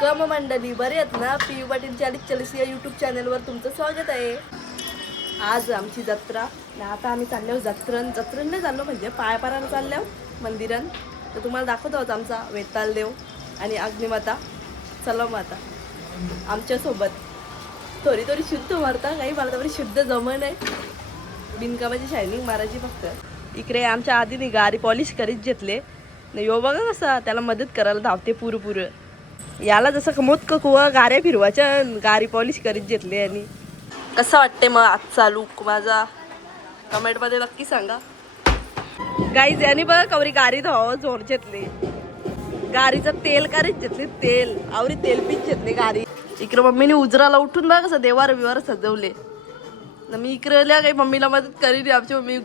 कम मंडळी बरे आहेत ना. पी पाटील 4040 या यूट्यूब चॅनलवर तुमचं स्वागत आहे. आज आमची जत्रा आणि आता आम्ही चाललो जत्रण नाही चाललो म्हणजे पायापाराला चाललो मंदिरात. तर तुम्हाला दाखवतो आहोत आमचा वेताल देव आणि अग्निमाता. चला मग आता आमच्यासोबत थोडी शुद्ध मारता काही मला तरी शुद्ध जमण आहे. बिनकामाची शायनिंग मारायची फक्त. इकडे आमच्या आधीने गाडी पॉलिश करीत घेतले नाही. यो बघा कसा त्याला मदत करायला धावते पुरं. याला जसं कमोत कुवा गाड्या फिरवायच्या गाडी पॉलिश करीत घेतले. आणि कसं वाटते मग आजचा लूक माझा कमेंटमध्ये नक्की सांगा. गाईज यांनी बघा कवरी गाडी धाव जोर घेतले. गाडीचं तेल करीत घेतले. तेल आवरी तेल पीत घेतले गाडी. इकडे मम्मीने उजराला उठून बघा कसं देवार बिवार सजवले. मी इकडल्या काही मम्मीला मदत करीन. आमची मम्मी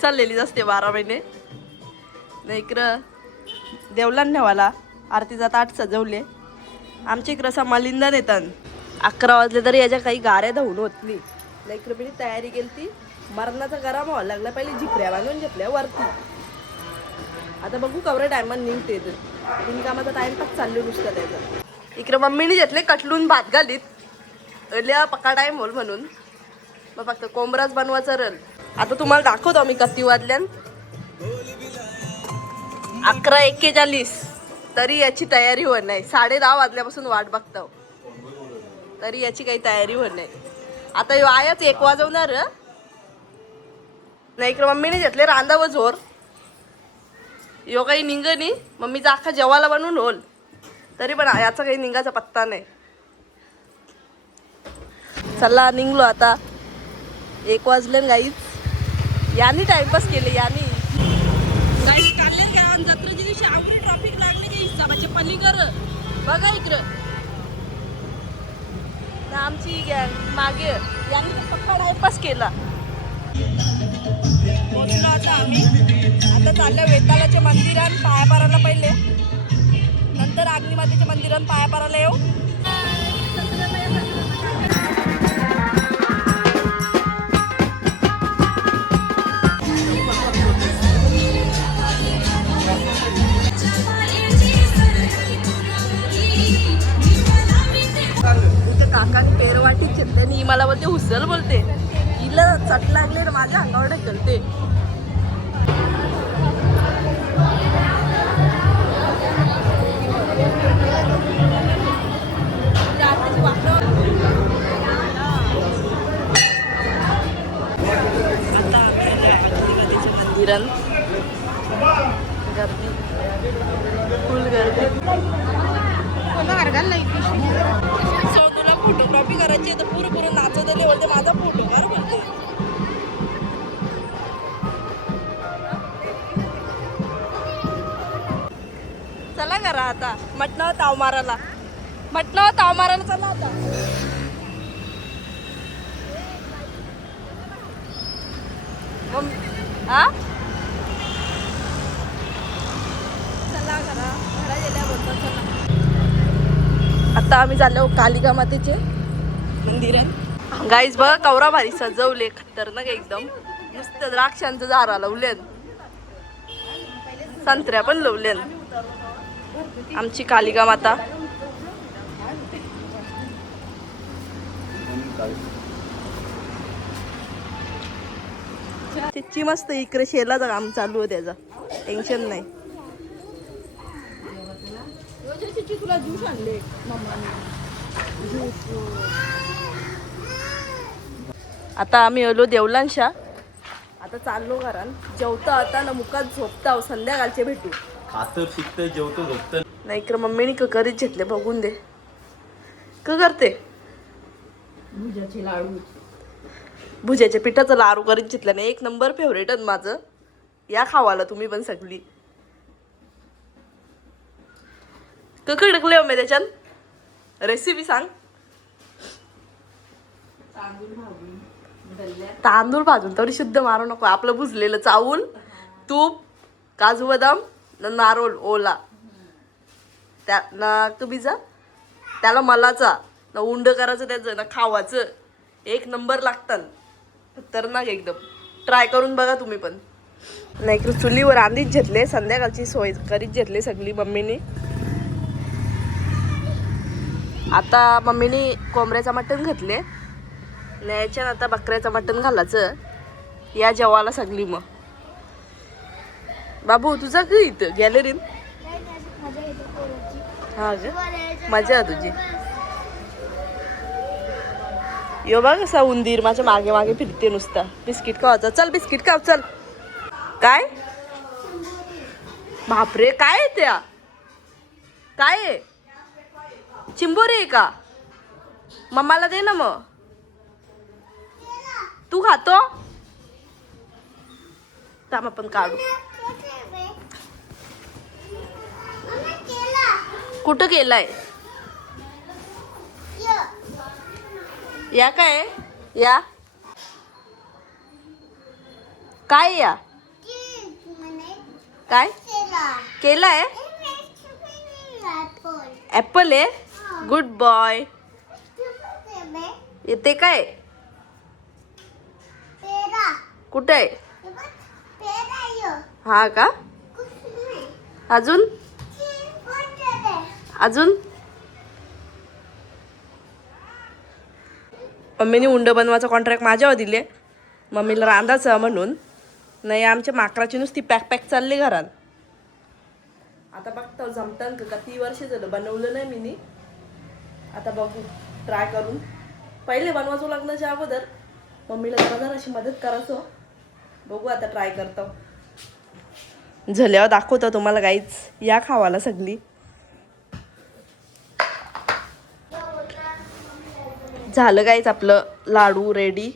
चाललेलीच असते 12 महिने. नाही इकडं देवलान नेवाला आरतीचा ताट सजवले. आमच्या इकडं असा मालिंदा येतात. 11 वाजले तरी याच्या काही गाड्या धावून होत नाही. इकडं मी तयारी केली ती मरणाचा गरम व्हायला लागला. पहिले झिपऱ्या बांधून घेतल्या वरती. आता बघू कवऱ्या टायमात निघते. बिनकामाचा टाइमपास चाललो नुसतं त्याचा. इकडं मम्मीने घेतले कटलून भात घालीत. पक्का टाईम होल म्हणून मग फक्त कोंबराच बनवायचा रल. आता तुम्हाला दाखवतो आम्ही किती वाजल्यान. 11:41 तरी याची तयारी होत नाही. 10:30 वाजल्यापासून वाट बघतो तरी याची काही तयारी होत नाही. आता यो आयाच 1 वाजवणार नाही. इकडे मम्मीने घेतले रांदा व झोर. यो काही निंग नाही. मम्मीचा अख्खा जेवायला बनवून होल तरी पण याचा काही निंगाचा पत्ता नाही. चला निघलो आता. 1 वाजले गाईच. यांनी टाइमपास केले. यांनी गाईच काढले घ्या. जत्रेच्या दिवशी आवडी ट्रॉफिक लागले की हिसाबाचे पलीकर बघा इकडं. आमची मागे यांनी पक्का टाइमपास केला. पोहोचलो आता आम्ही. आता चाललं वेताळाच्या मंदिरात पाया पारायला पहिले. नंतर अग्निमातेच्या मंदिरात पाया पारायला येऊ. काकाने पेरवाटी घेतली मला बोलते हुसल बोलते. हिला चट लागले ना माझ्या अंगावर ढकलते. मंदिरात गर्दी फुल गर्दी. तुला फोटोग्राफी करायची तर पुरं नाचत आले बोलते माझा फोटो कर बोलते. चला करा आता मटणावर ताव मारायला. चला आता. हा चला करा घरा गेल्या बोलतात. चला आता आम्ही चाललो कालिका मातेचे मंदिरात. गाईज बघा कवरा भारी सजवले. खतरनाक एकदम. नुसतं द्राक्षांचं झाडा लावल्यान. संत्र्या पण लावल्यान. आमची कालिका माता. त्याची मस्त इकडे शेलाचं काम चालू आहे. त्याचा टेन्शन नाही. तुला ज्यूस आणले आता आम्ही आलो देवलांशा. आता चाललो घरान. जेवता आता ना मुकात झोपता. संध्याकाळचे भेटू. खातं पिकतं जेवतो झोपतं. नाही इकडं मम्मीने करीत घेतले. बघून दे करते. भुजाचे लाडू. भुजाच्या पिठाचं लाडू करीत घेतलं नाही. 1 नंबर फेवरेट माझं. या खावाला तुम्ही पण सगळी. ढकले मी त्याच्यात रेसिपी सांग. तांदूळ भाजून तरी शुद्ध मारू नको. आपलं भुजलेलं चावूल तूप काजू बदाम नारोल ओला त्या बिजा त्याला मलाचा ना उंड करायचं त्याचं ना खावाचं. 1 नंबर लागतात. खतरनाक एकदम. ट्राय करून बघा तुम्ही पण. नाही इकडे चुलीवर आधीच घेतले. संध्याकाळची सोय करीत घेतली सगळी मम्मीने. आता मम्मीने कोंबड्याचं मटण घातले आणि याच्यात आता बकऱ्याचं मटण घालायचं. या जेवायला सगळी मग. बाबू तुझा का इथं गॅलरीत? हा ग मजा आहे तुझी. यो बघ कसा उंदीर माझ्या मागे मागे फिरते नुसता. बिस्किट खावायचा. चल बिस्किट खाव चल. काय बापरे काय आहे त्या? काय आहे? चिंबोरी आहे का? मम्माला दे ना मग. तू खातो? थांब आपण काढू. कुठं केलाय? या काय या काय या काय केलाय? ऍपल आहे. Good boy. येते काय? कुठे आहे? हा का? अजून अजून मम्मीने उंड बनवायचा कॉन्ट्रॅक्ट माझ्यावर दिले. मम्मीला रांधायचं म्हणून. नाही आमच्या माकराची नुसती पॅक पॅक चालली घरात. आता बघतो जमतं का. 3 वर्ष झालं बनवलं नाही मीनी. आता बघू ट्राय करून. पहिले बनवायचो लग्नाच्या अगोदर. मम्मीला जरा अशी मदत करायचो. बघू आता ट्राय करतो. झाल्यावर दाखवतो तुम्हाला गाईच. या खावाला सगळी. झालं गाईच आपलं लाडू रेडी.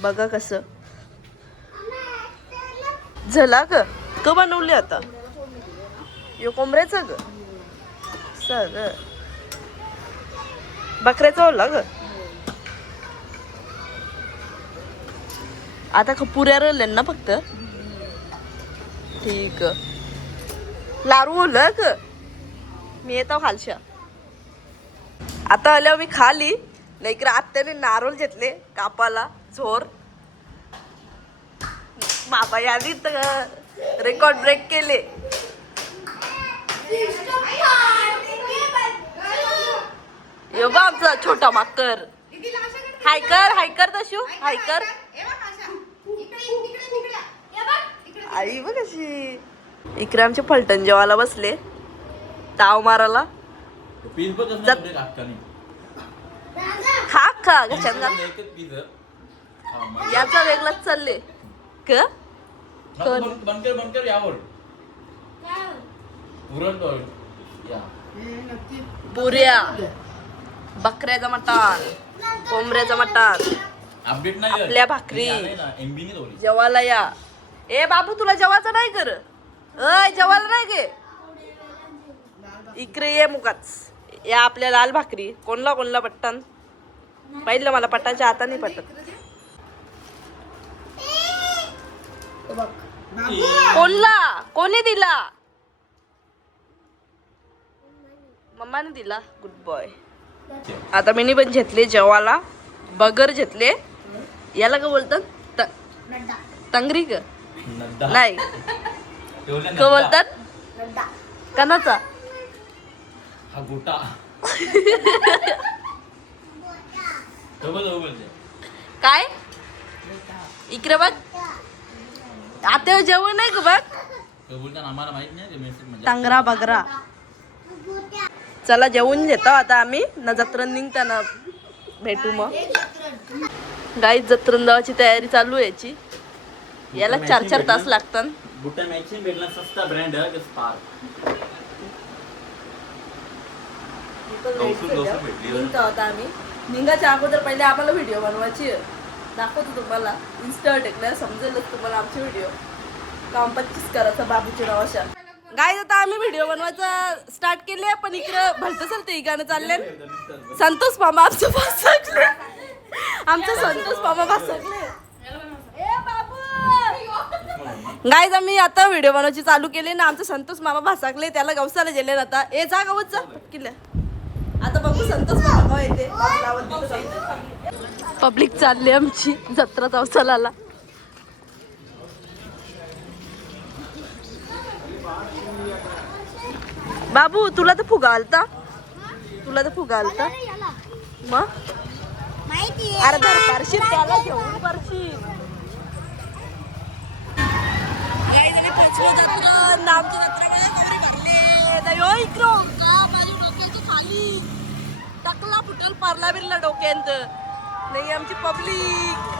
बघा कसं झाला ग बनवले आता. यो कोंबड्याचं ग सग बकऱ्याचं होला ग. आता पुऱ्या राहिल्या ना फक्त. ठीक लाडू होला ग. मी येतो खालशा. आता आल्यावर मी खाली. नाही इकडे आत्याने नारळ घेतले कापाला झोर. बाबा यादी तर रेकॉर्ड ब्रेक केले. यो बा आमचा छोटा माकर. Hiker दशू hiker. आई बघ कशी. इकडे आमचे फलटण जेवायला बसले ताव मारायला. खा खा घशात. याचा वेगळाच चालले क पुऱ्या बकऱ्याचा मटण कोंबड्याचा मटण आपल्या भाकरी जेवायला या. ए बाबू तुला जेवायचं नाही कर. जेवायला नाही गे. इकडे ये मुकाच. या आपल्या लाल भाकरी. कोणला पट्टन पाहिलं मला पट्टाच्या हाताने पटत. कोणी दिला? मम्माने दिला. Good boy. आता मी पण घेतले जेवाला. बगर घेतले. याला का बोलतात? तंगरी ग नाही का बोलतात? कणाचा हा गोटा. काय इकडे बघ. आता जेवण नाही ग बघ. टांगरा बगरा. चला जेवून घेतो आता आम्ही ना. जत्रण निघताना भेटू मग. गाईत जत्रण जावाची तयारी चालू आहे याची. याला 4-4 तास लागतात. होता आम्ही निघाच्या अगोदर पहिले आम्हाला व्हिडिओ बनवायची. दाखवतो तुम्हाला. इन्स्टा टेकल्या समजेलच तुम्हाला आमचे व्हिडिओ. काम 25 करायचा बाबूच्या नावाशा. गाय आता आम्ही व्हिडिओ बनवायचा स्टार्ट केले. पण इकडं भलतं चालते ही गाणं चालले. संतोष मामा आमचं भासकले. आमचं संतोष मामा भासकले. गाईज आम्ही आता व्हिडिओ बनवायची चालू केली ना. आमचं संतोष मामा भासकले. त्याला गवसाला गेले ना. आता ए जा गवत जा पटकिल्या. आता बघू संतोष मामा येते. पब्लिक चालली आमची जत्रा चौसाला. बाबू तुला तर फुगा आलता. तुला तर फुगा आलता याला मग माहिती अरे धर पारशील त्याला घेऊन पारशील काही जणी पोचलो जत्रण नामची जत्रा गौरी भरले दयो इकडं का माझ्या डोक्याच्या खाली टकला फुटल पारला बिरला डोक्यांत नाही आमची पब्लिक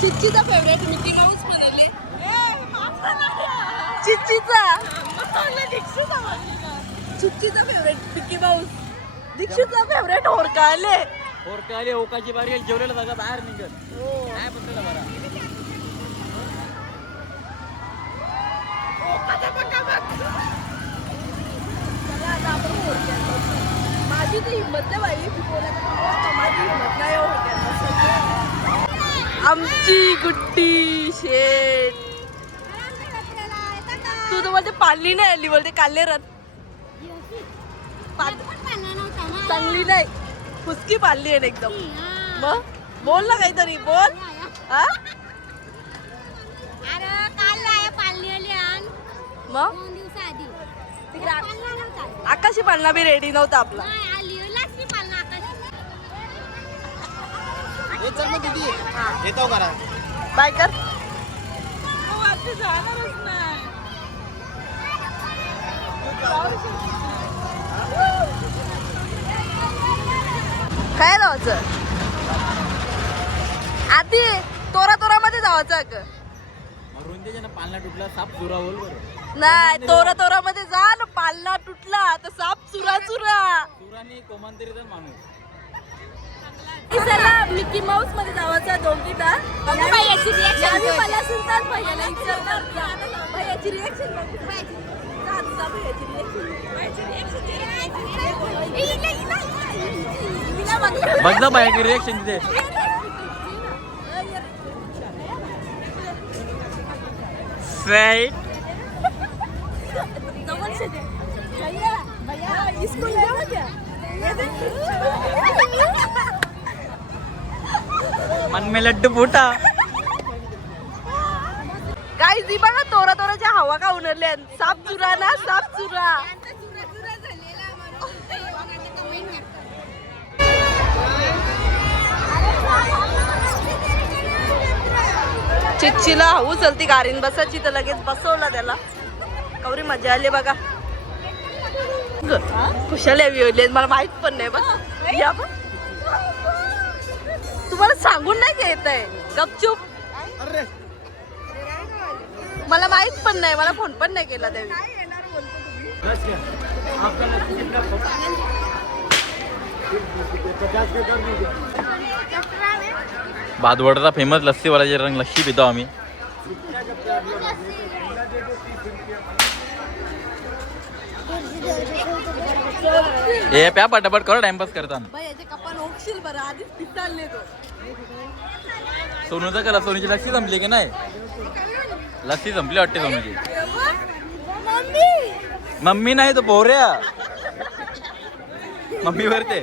चिच्चीचा फेवरेट मिकी माऊस बनवले चिच्चीचा फेवरेट मिकी माऊस दीक्षितचा फेवरेट होरकाले और काय ओकाची बारी जेवलेला जागा बाहेर निघत काय पत्ता बरा माझी ती हिंमत नाही बाई माझी हिंमत नाही आमची गुड्डी शेट तू तर बोलते पाळली नाही आली बोलते काले रन चांगली नाही फुसकी पाळली आहे एकदम मग बोल ना काहीतरी बोल हा मग आकाशी पाळणा बी रेडी नव्हता आपला येतो करा बाय कर काय जायचं आधी तोरा मध्ये जायचं का मरून त्याच्या ना पालना तुटला साप चुरा होल बरं नाही तोरा मध्ये जा ना पालना तुटला तर साप चुरा चुरानी कोमांतरीचा माणूस चला मिकी माऊस मध्ये जायचं दोघीला मला सुद्धा भैयाला विचारणार भैयाची रिएक्शन बघ ना बाय रिएक्शन तिथे Right. मन में लड्डू फुटा काय जी बघा तोराच्या हवा का उन्हरल्या साप चुरा ना साप चुरा चिच्चीला हवू चलती गाडीन बसायची तर लगेच बसवला त्याला कवरी मजा आली बघा कुशाल मला माहित पण नाही बघ या बघ तुम्हाला सांगून नाही घेत आहे गपचूप मला माहित पण नाही मला फोन पण नाही केला त्यावेळी भादवडचा फेमस लस्सी वाला रंग लस्सी पितो आम्ही हे प्या पटापट करो टाइमपास करताना याचे कपाल ओकशील बरं आधीच पिसालले तो सोनूचा करा सोनूची लस्सी संपली की नाही लस्सी संपली वाटते सोनूची मम्मी नाही तो पोऱ्या मम्मी वरते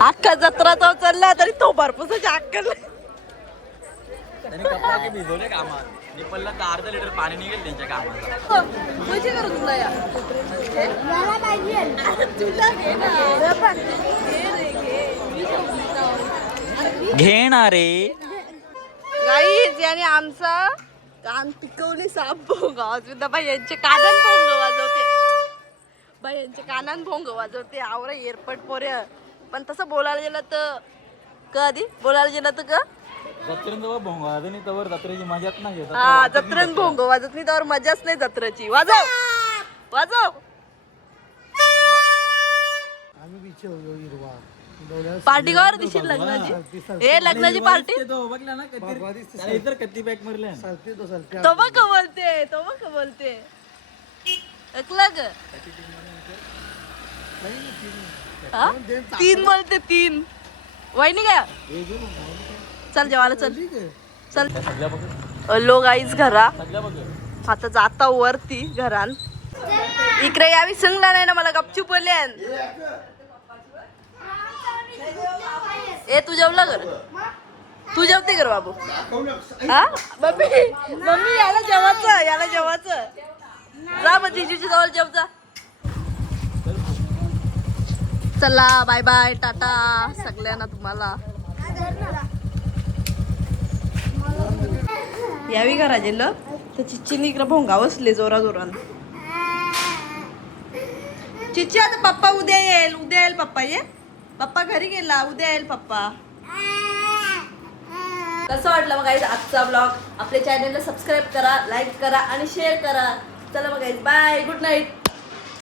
अख्खा जत्रा तो चालला तरी तो भरपूरच अक्कल त्यांनी कपडा की भिजवले कामात निपलला तर अर्धा लिटर पाणी निघेल त्यांच्या कामात मजा करू तुला या तुला घे ना घेणारे गाईज याने आमचा कान पिकवली साप भोंग आवाज बाई यांचे कानान भोंग वाजवते बाई यांचे कानान भोंग वाजवते आवरा एअरपोर्ट पोऱ्या पण तसं बोलायला गेलं तर कधी बोलायला गेलं तर का जत्रेन जवळ भोंग वाजत नाही तवर जत्रेची मजाच नाही येत हा जत्रेन भोंग वाजत नाही त्यावर मजाच नाही जत्रेची वाजव वाजव पार्टी कर दिशील लग्नाची हे लग्नाची पार्टी बघला ना कधी इतर कत्ती बॅग मारले तो बघ बोलते ऐकलं ग हा? तीन बोलते तीन वहिनी काय चल जेवायला चल लो गाईज घरा आता जाता वरती घरान इकडे यावी सांगला नाही ना मला गपचूप बोलल्यान. ए तू जेवला कर, तू जेवते कर बाबू. हा मम्मी मम्मी याला जेवायचं जा मग जिजूची जवळ जेव जा. चला बाय बाय टाटा सगळ्यांना तुम्हाला. यावी का राजेल तर चिच्चीने इकडे भोंगा बसले जोरा जोरान. चिच्ची आता पप्पा उद्या येईल पप्पा ये. पप्पा घरी गेला, उद्या येईल पप्पा. कसं वाटलं मग आजचा ब्लॉग. आपल्या चॅनलला सबस्क्राईब करा, लाईक करा आणि शेअर करा. चला मग बाय, गुड नाईट.